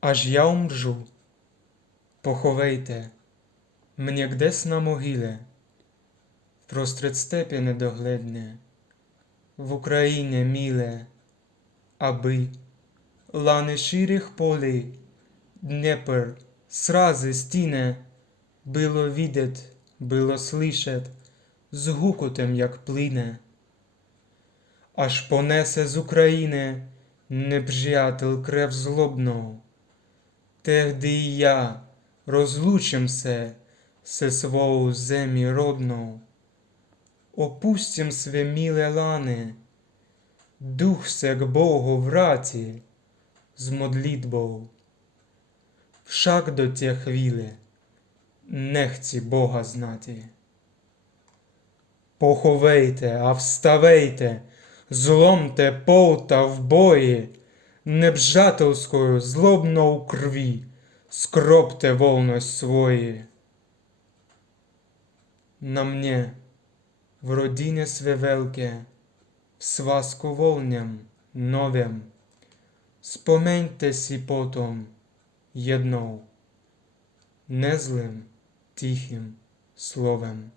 аж я умржу. Поховайте mnie gdzieś na могиле, впростред степі недогледне, в Україні миле, аби лани ширих полей, Днепр срази стіне, було видеть, було слышать, з гукотом, як плине. Аж понесе з України неприятель крев злобну, Техди і я розлучимся се свою землю родну, опустим све миле лани, дух се к Богу враті, з модлітбою. Však до те хвилі, не хці Бога знати. Поховейте, а вставейте, зломте полта в бої, небжательською злобно у крові, скропте волность свої. На мне, в родине све велке, в сваску волням новем, споменьте сі потом єдnou, незлим, тихим словем.